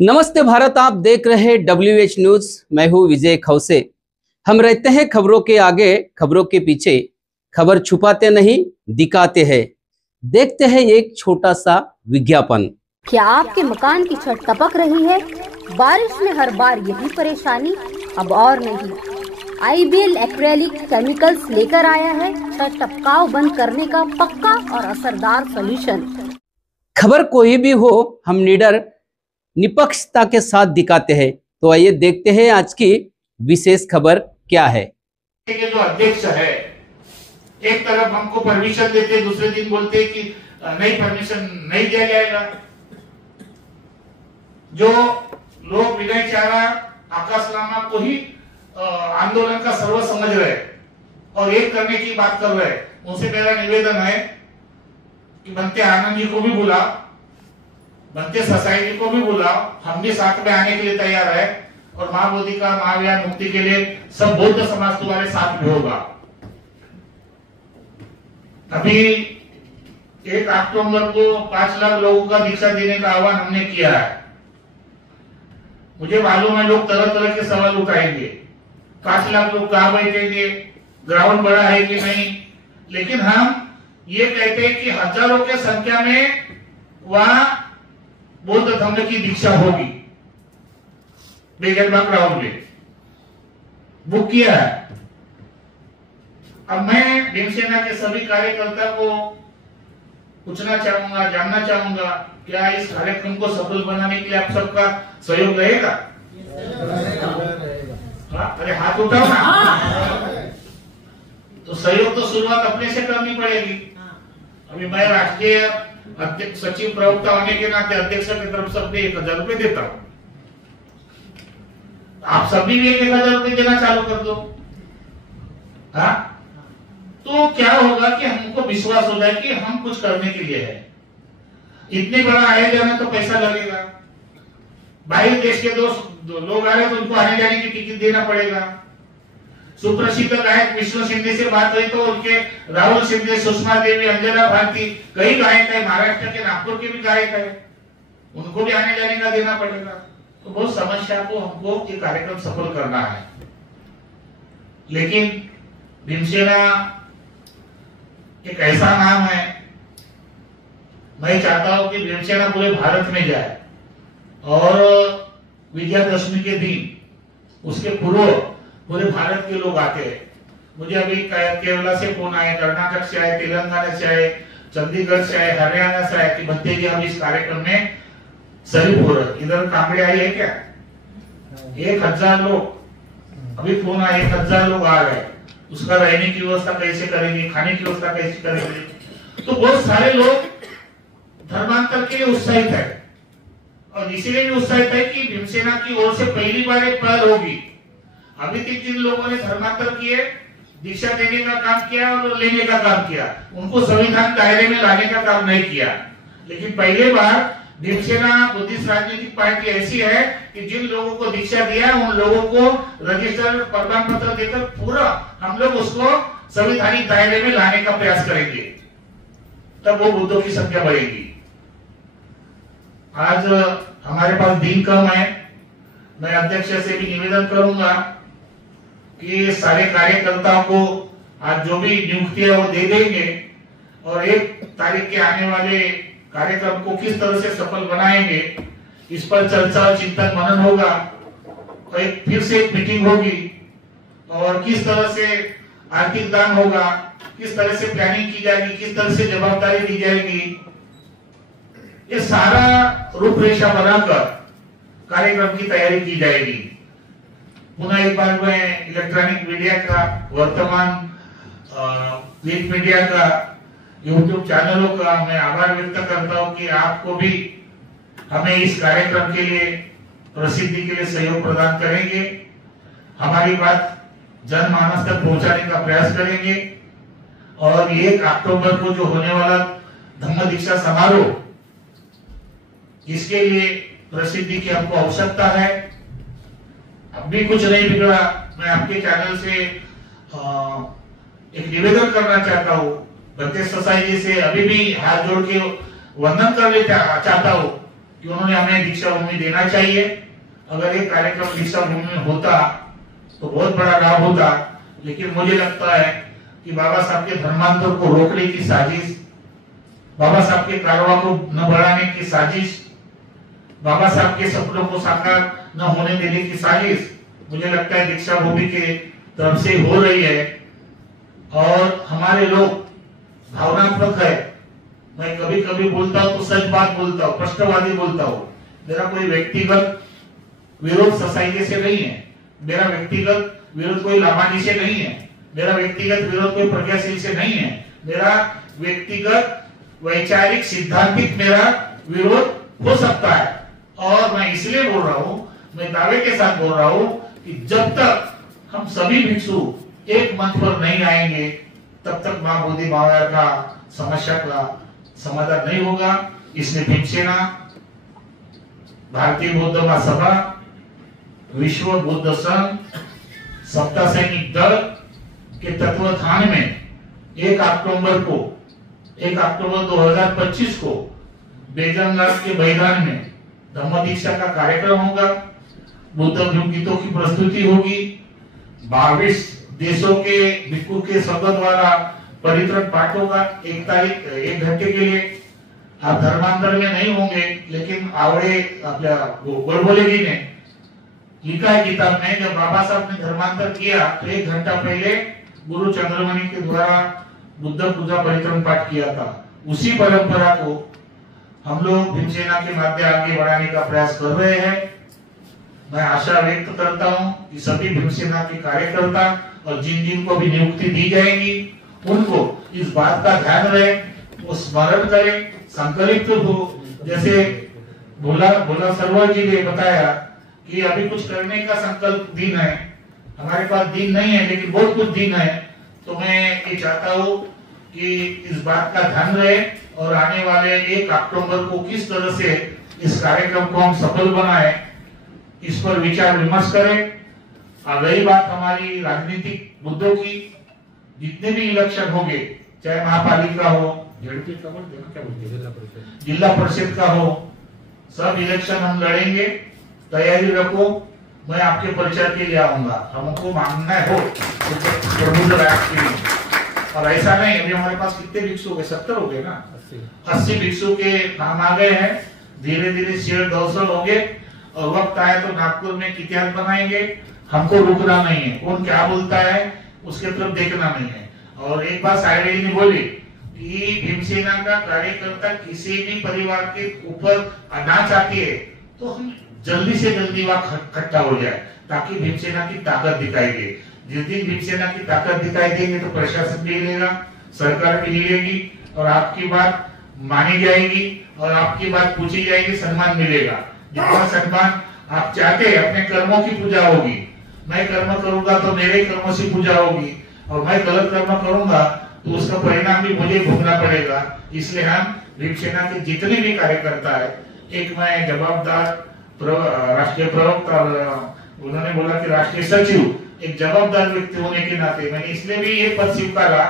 नमस्ते भारत, आप देख रहे हैं WH न्यूज। मैं हूं विजय खौसे। हम रहते हैं खबरों के आगे, खबरों के पीछे। खबर छुपाते नहीं, दिखाते हैं। देखते हैं एक छोटा सा विज्ञापन। क्या आपके मकान की छत टपक रही है? बारिश में हर बार यही परेशानी? अब और नहीं, IBL एक्रेलिक केमिकल्स लेकर आया है छत टपकाव बंद करने का पक्का और असरदार सॉल्यूशन। खबर कोई भी हो, हम निडर निष्पक्षता के साथ दिखाते हैं। तो आइए देखते हैं आज की विशेष खबर क्या है। ये जो अध्यक्ष है, एक तरफ हमको परमिशन देते, दूसरे दिन बोलते कि नहीं, परमिशन नहीं दिया जाएगा। जो लोग विनय चारा, आकाश लामा को ही आंदोलन का सर्व समझ रहे और एक करने की बात कर रहे, उनसे मेरा निवेदन है कि बनते आनंद जी को भी बुला, बनते ससाई जी को भी बुलाओ। हम भी साथ में आने के लिए तैयार है और मां बोधिका महाविहार मुक्ति के लिए सब बौद्ध समाज तुम्हारे साथ भी होगा। अभी 1 अक्टूबर को 5 लाख लोगों का दीक्षा देने का आह्वान हमने किया है। मुझे मालूम है लोग तरह तरह के सवाल उठाएंगे, 5 लाख लोग कहां बैठेंगे, ग्राउंड बड़ा है कि नहीं। लेकिन हम ये कहते हैं कि हजारों के संख्या में वहां बौद्ध धर्म की दीक्षा होगी। बेगरबाग ग्राउंड में बुक किया है। अब मैं भीमसेना के सभी कार्यकर्ता को पूछना चाहूंगा, जानना चाहूंगा, क्या इस कार्यक्रम को सफल बनाने के लिए आप सबका सहयोग रहेगा? अरे हाथ उठाओ ना। तो सहयोग तो शुरुआत अपने से करनी पड़ेगी। अभी मैं राष्ट्रीय अध्यक्ष सचिव प्रवक्ता होने के नाते अध्यक्ष की तरफ से अपने 1000 रुपए देता हूं। आप सभी भी 1000 रुपए देना चालू कर दो। हाँ, तो क्या होगा कि हमको विश्वास हो जाए कि हम कुछ करने के लिए है। इतने बड़ा आयोजन है तो पैसा लगेगा। बाहर देश के दो लोग आ रहे तो उनको आने जाने की टिकट देना पड़ेगा। सुप्रसिद्ध गायक विष्णु शिंदे से बात हुई तो उनके राहुल शिंदे, सुषमा देवी, अंजना भारती, कई गायक है, महाराष्ट्र के नागपुर के भी गायक है, उनको भी आने जाने का देना पड़ेगा। तो बहुत समस्या को हमको ये कार्यक्रम सफल करना है। लेकिन भीमसेना एक ऐसा नाम है, मैं चाहता हूं कि भीमसेना पूरे भारत में जाए और विजयादशमी के दिन उसके पूरे भारत के लोग आते हैं। मुझे अभी केरला से फोन आए, कर्नाटक से आए, तेलंगाना से आए, चंडीगढ़ से आए, हरियाणा से आए कि भत्ते जी हम इस कार्यक्रम में शरीक हो रहे। इधर कांगड़े आई है क्या? 1000 लोग अभी फोन आए, 1000 लोग आ रहे। उसका रहने की व्यवस्था कैसे करेंगे, खाने की व्यवस्था कैसे करेंगे? तो बहुत सारे लोग धर्मांतर के लिए उत्साहित है और इसीलिए भी उत्साहित है कि भीमसेना की ओर से पहली बार एक पहल होगी। अभी तक जिन लोगों ने धर्मांतर किए, दीक्षा देने का काम किया और लेने का काम किया, उनको संविधान दायरे में लाने का काम नहीं किया। लेकिन पहले बार भीमसेना बुद्धिस्ट राजनीतिक पार्टी ऐसी है कि जिन लोगों को दीक्षा दिया उन लोगों को रजिस्टर प्रमाण पत्र देकर पूरा हम लोग उसको संवैधानिक दायरे में लाने का प्रयास करेंगे, तब वो बुद्धों की संख्या बढ़ेगी। आज हमारे पास दिन कम है। मैं अध्यक्ष से भी निवेदन करूंगा कि सारे कार्यकर्ताओं को आज जो भी नियुक्ति है वो दे देंगे और 1 तारीख के आने वाले कार्यक्रम को किस तरह से सफल बनाएंगे, इस पर चर्चा और चिंतन मनन होगा। तो फिर से एक मीटिंग होगी और किस तरह से आर्थिक दान होगा, किस तरह से प्लानिंग की जाएगी, किस तरह से जवाबदारी दी जाएगी, ये सारा रूपरेखा बनाकर कार्यक्रम की तैयारी की जाएगी। पुनः एक बार मैं इलेक्ट्रॉनिक मीडिया का, वर्तमान प्रिंट मीडिया का, यूट्यूब चैनलों का मैं आभार व्यक्त करता हूं कि आपको भी हमें इस कार्यक्रम के लिए, प्रसिद्धि के लिए सहयोग प्रदान करेंगे। हमारी बात जनमानस तक पहुंचाने का प्रयास करेंगे और 1 अक्टूबर को जो होने वाला धम्म दीक्षा समारोह, इसके लिए प्रसिद्धि की हमको आवश्यकता है। अब भी कुछ नहीं बिगड़ा। मैं आपके चैनल से एक निवेदन करना चाहता हूँ, बनते ससाई जी से अभी भी हाथ जोड़ के वंदन करना चाहता हूँ कि उन्होंने हमें दीक्षा भूमि देना चाहिए। अगर ये कार्यक्रम दीक्षा भूमि में होता तो बहुत बड़ा लाभ होता, लेकिन मुझे लगता है कि बाबा साहब के धर्मांतर को रोकने की साजिश, बाबा साहब के कारवा को न बढ़ाने की साजिश, बाबा साहब के सपनों को साकार न होने देने की साजिश मुझे लगता है दीक्षा भूमि के तरफ से हो रही है। और हमारे लोग भावनात्मक है। मैं कभी कभी बोलता हूँ तो सच बात बोलता हूँ, स्पष्टवादी बोलता हूँ। मेरा कोई व्यक्तिगत विरोध सोसाइटी से नहीं है, मेरा व्यक्तिगत विरोध कोई लामानी से नहीं है, मेरा व्यक्तिगत विरोध कोई प्रज्ञाशील से नहीं है, मेरा व्यक्तिगत वैचारिक सिद्धांतिक मेरा विरोध हो सकता है। और मैं इसलिए बोल रहा हूँ, मैं दावे के साथ बोल रहा हूँ कि जब तक हम सभी भिक्षु एक मंच पर नहीं आएंगे तब तक मां बोधि महावीर का समस्या का समाधान नहीं होगा। इसलिए भीमसेना, भारतीय बौद्ध महासभा, विश्व बौद्ध संघ, सप्ताह सैनिक दल के तत्वाधान में 1 अक्टूबर 2025 को बेजंगलाट के मैदान में धम्म दीक्षा का कार्यक्रम होगा। बुद्ध गीतों की प्रस्तुति होगी। 22 देशों के भिक्षु के संगत वाला परित्रण पाठ होगा 1 घंटे के लिए। आप धर्मांतर में नहीं होंगे, लेकिन आवड़े अपने गोडबोले जी ने लिखा है किताब में, जब बाबा साहब ने धर्मांतर किया तो 1 घंटा पहले गुरु चंद्रमणि के द्वारा बुद्ध पूजा परित्रण पाठ किया था। उसी परंपरा को हम लोग भीमसेना के माध्यम आगे बढ़ाने का प्रयास कर रहे हैं। मैं आशा व्यक्त करता हूं कि सभी भीमसेना के कार्यकर्ता और जिन जिन को भी नियुक्ति दी जाएगी उनको इस बात का ध्यान रहे, वो स्मरण करें, संकल्पित हो। जैसे भोला सरवर जी ने बताया कि अभी कुछ करने का संकल्प दिन है, हमारे पास दिन नहीं है लेकिन बहुत कुछ दिन है। तो मैं ये चाहता हूँ कि इस बात का ध्यान रहे और आने वाले 1 अक्टूबर को किस तरह से इस कार्यक्रम को हम सफल बनाए, इस पर विचार विमर्श करें। रही बात हमारी राजनीतिक मुद्दों की, जितने भी इलेक्शन होंगे, चाहे महापालिका हो, जिला परिषद का हो, सब इलेक्शन हम लड़ेंगे। तैयारी रखो, मैं आपके प्रचार के लिए आऊंगा। हमको मांगना हो प्रबुद्ध राष्ट्र। और ऐसा नहीं, अभी हमारे पास कितने भिक्षु हो गए, 70 हो गए ना, 80 भिक्षु के नाम आ गए हैं। धीरे धीरे 150 हो गए और वक्त आया तो नागपुर में इतिहास बनाएंगे। हमको रुकना नहीं है, कौन क्या बोलता है उसके तरफ देखना नहीं है। और एक बात साइड ने बोली कि भीमसेना का कार्यकर्ता किसी भी परिवार के ऊपर आना चाहती है तो हम जल्दी से जल्दी वहां इकट्ठा हो जाए ताकि भीमसेना की ताकत दिखाई दे। जिस दिन भीमसेना की ताकत दिखाई देंगे तो प्रशासन भी मिलेगा, सरकार भी मिलेगी और आपकी बात मानी जाएगी और आपकी बात पूछी जाएगी, सम्मान मिलेगा। जितना सम्मान आप चाहते हैं, अपने कर्मों की पूजा होगी। मैं कर्म करूंगा तो मेरे कर्मों से पूजा होगी और मैं गलत कर्म करूंगा तो उसका परिणाम भी मुझे भोगना पड़ेगा। इसलिए हम भीमसेना के जितने भी कार्यकर्ता है, एक मैं जवाबदार राष्ट्रीय प्रवक्ता, उन्होंने बोला कि राष्ट्रीय सचिव, एक जवाबदार व्यक्ति होने के नाते मैंने इसलिए भी ये पद स्वीकारा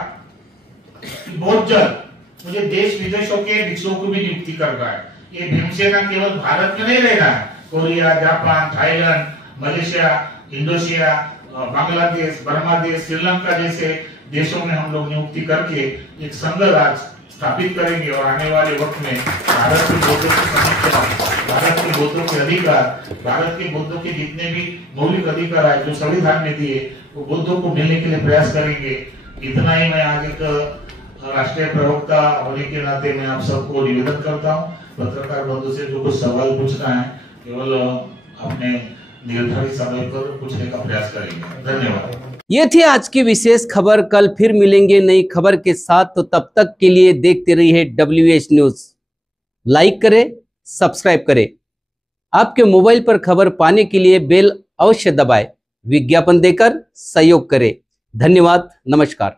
कि बहुत जल्द मुझे देश विदेशों के भिक्षुओं को भी नियुक्ति करना है। ये भीमसेना केवल भारत में नहीं रहना है, Korea, Japan, Thailand, Malaysia, Indonesia, Bangladesh, बर्मादेश, श्रीलंका जैसे देशों में हम लोग नियुक्ति करके एक संघ राज स्थापित करेंगे। और आने वाले वक्त में भारत के बौद्धों की समस्या, भारत के बौद्धों के अधिकार, भारत के बौद्धों के जितने भी मौलिक अधिकार है जो संविधान में दिए, वो बौद्धों को मिलने के लिए प्रयास करेंगे। इतना ही मैं आज एक राष्ट्रीय प्रवक्ता होने के नाते मैं आप सबको निवेदन करता हूँ। पत्रकार बंधु से जो कुछ सवाल पूछना है केवल अपने निर्धारित समय पर पूछने का प्रयास करेंगे। धन्यवाद। ये थी आज की विशेष खबर। कल फिर मिलेंगे नई खबर के साथ, तो तब तक के लिए देखते रहिए WH न्यूज। लाइक करें, सब्सक्राइब करें। आपके मोबाइल पर खबर पाने के लिए बेल अवश्य दबाएं। विज्ञापन देकर सहयोग करें। धन्यवाद, नमस्कार।